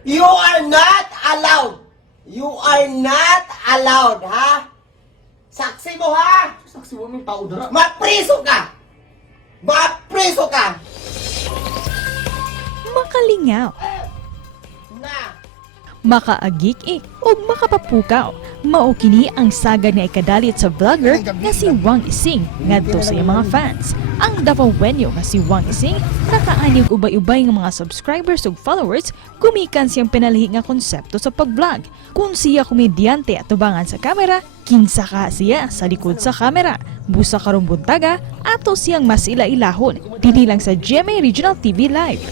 You are not allowed. You are not allowed, ha? Saksi mo, ha? Saksi mo may tao dara. Mapriso ka! Mapriso ka! Makalingaw, Na! makaagik-ik o makapapukaw. Mao kini ang sagad nga ikadalit sa vlogger nga si Wang Ising ngadto sa iyang mga fans. Ang dapawenyo nga si Wang Ising nakaanyog ubay-ubay nga mga subscribers ug followers gumikan siyang pinalihi nga konsepto sa pag-vlog. Kung siya komedyante at tubangan sa kamera, kinsa ka siya sa likod sa kamera. Busa karong buntaga ato siyang mas ila-ilahon dinhi lang sa GMA Regional TV Live.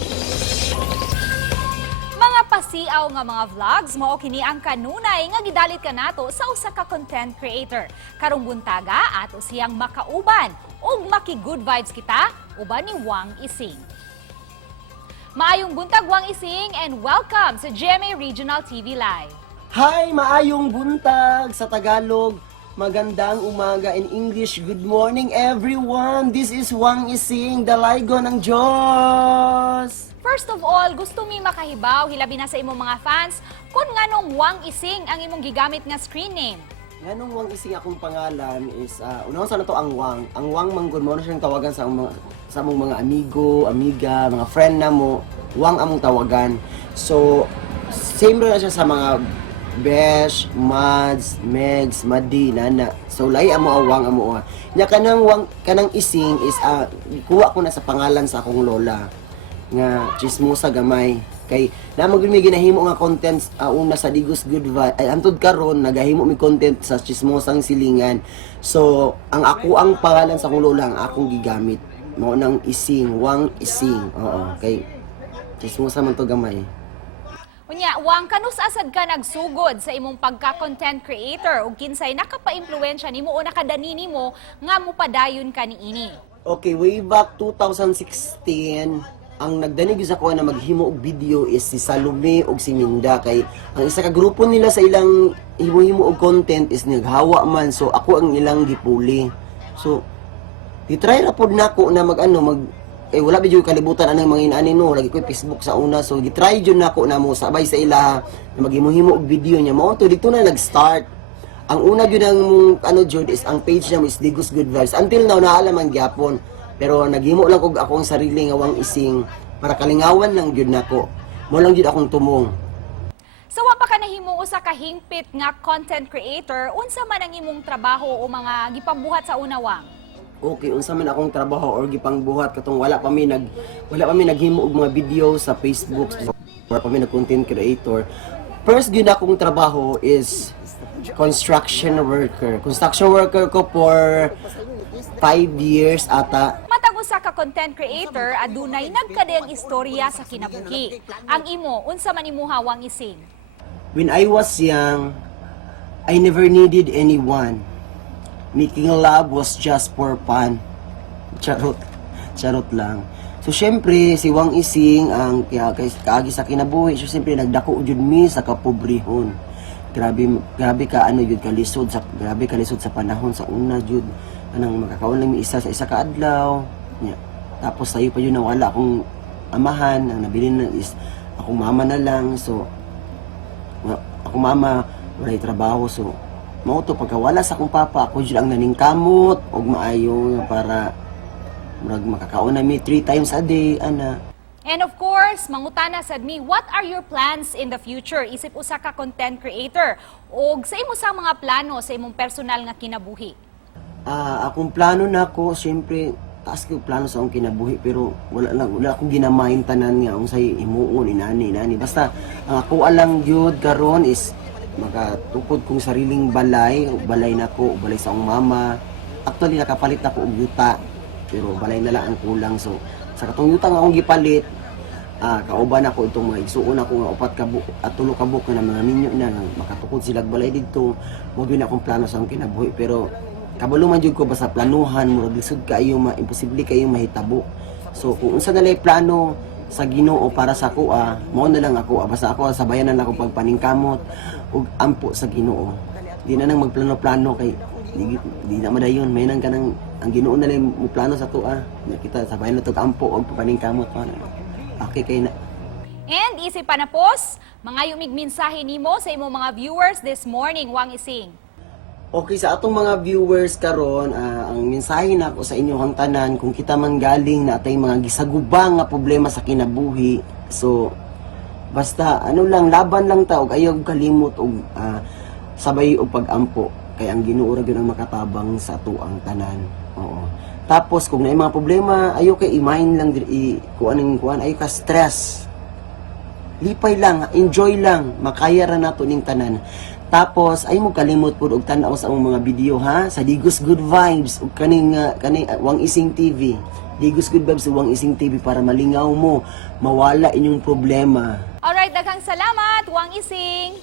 Pasiaw nga mga vlogs mao kini ang kanunay nga gidalit kanato sa usa ka content creator. Karong buntaga ato siyang makauban ug maki-good vibes kita uban ni Wang Ising. Maayong buntag Wang Ising and welcome sa GMA Regional TV Live. Hi! Maayong buntag sa Tagalog. Magandang umaga in English. Good morning, everyone. This is Wang Ising, dalago ng Diyos. First of all, gusto mi makahibaw hilabi na sa imong mga fans kung nganong Wang Ising ang imong gigamit nga screen name. Nganong Wang Ising akong pangalan is, unang sa na to ang Wang. Ang Wang manggod mo na siyang tawagan sa among mga amigo, amiga, mga friend na mo. Wang among tawagan. So, same rin na siya sa mga Besh, Mads, Megs, Madi, Nana. So, lahi amo Wang amo. Nya kanang Wang, kanang Ising is, kuha ko na sa pangalan sa akong lola nga chismosa gamay kay na magmi ginahimo nga content una sa Digos Good Vibe ay antod karon nagahimo mi content sa chismosang silingan. So ang pangalan sa akong lola ang akong gigamit mao nang Ising, Wang Ising. Oo, kay chismosa man to gamay. Unya, Wang, kanus asad ka nagsugod sa imong pagka-content creator ug kinsay nakapa-impluwensya nimo o nakadani nimo nga mopadayon ka niini? Okay, way back 2016 ang nagdanig sa ko na maghimo og video is si Salome og si Minda kay ang isa ka grupo nila sa ilang himo-himo og content is naghawa man, so ako ang ilang gipuli. So gitry ra pod nako na wala bidyo kalibutan anang mga inaani no, lagi ko Facebook sa una, so gitry jud nako na mo sabay sa ila na maghimo-himo og video niya mao to dito na nag-start. Ang una jud ang jud is ang page niya is Digos Good Vibes. Until now naala man gyapon. Pero naghimo lang kog akong sarili nga Wang Ising para kalingawan lang gyud nako. Mo lang gyud akong tumong. So wa pa ka nahimo usa ka hingpit nga content creator, unsa man ang imong trabaho o mga gipambuhat sa una, Wang? Okay, unsa man akong trabaho or gipangbuhat katong wala pa mi naghimo og mga video sa Facebook, wala pa mi nag content creator. First gyud akong trabaho is construction worker. Construction worker ko for 5 years ata. Matag usa ka content creator, adunay nagkadayang istorya sa kinabuhi. Ang imo, unsa man imuha, Wang Ising? When I was young, I never needed anyone. Making love was just for fun. Charot. Charot lang. So, syempre, si Wang Ising, ang kaagi sa kinabuhi, so, syempre, nagdako jud mi sa kapobrehon. Grabe ka, grabe ka lisod sa panahon sa una jud. Anang makakaon lang mi isa sa isa ka adlaw. Tapos, sayo pa yun na wala akong amahan. Ang nabili na is, akong mama na lang. So, akong mama, walay trabaho. So, mao to pagkawala sa akong papa, ako jud ang naningkamot og maayo para makakaon na mi 3 times a day ana. And of course, mangutana sad mi, what are your plans in the future? Isip usa ka content creator og sa imo sa mga plano sa imong personal nga kinabuhi. Akong plano nako, siyempre taas ko plano sa akong kinabuhi pero wala akong ginamahin tanan nga unsay himuon inani. Basta ang ako alang gyud karon is makatukod kong sariling balay nako, balay sa akong mama. Actually nakapalit ako og yuta pero balay na lang ang kulang. So sa katong yuta nga akong gipalit, kauban ako itong mga igsuon ako nga 4 at 3 ka buok na mga ninyo na makatukod sila balay didto. Mo gyud akong plano sa akong kinabuhi pero kabalo man jud ko basta planuhan mo lisod kaayo imposible kayo mahitabo. So kung unsa na lay plano sa Ginoo para sa ako, mao na lang ako. Basta ako sabayan na ako pagpaningkamot ug ampo sa Ginoo. Di na nang magplano-plano kay di na madayon. May nang kanang ang Ginoo na lang mo plano sa tuwa. Kita sabayan na to kampo og paningkamot pa. Okay kay na. And isip pa na pos, Mga yung mensahe nimo sa imong mga viewers this morning, Wang Ising. Okay, sa atong mga viewers karon, ang mensahe nako sa inyong tanan, kung kita man galing na atay mga gisagubang nga problema sa kinabuhi, so basta ano lang, laban lang ta og ayaw kalimot og sabay og pag-ampo, kay ang Ginoo ra gyud ang makatabang sa ato ang tanan. Oo. Tapos kung naay mga problema, ayo kay i-mind lang kuan ayo ka stress. Lipay lang, enjoy lang, makaya ra nato ning tanan. Tapos ay mo kalimot pud og tan-aw sa among mga video ha, sa Digos Good Vibes ug kaning Wang Ising TV. Digos Good Vibes sa Wang Ising TV para malingaw mo, mawala inyong problema. Alright, daghang salamat, Wang Ising.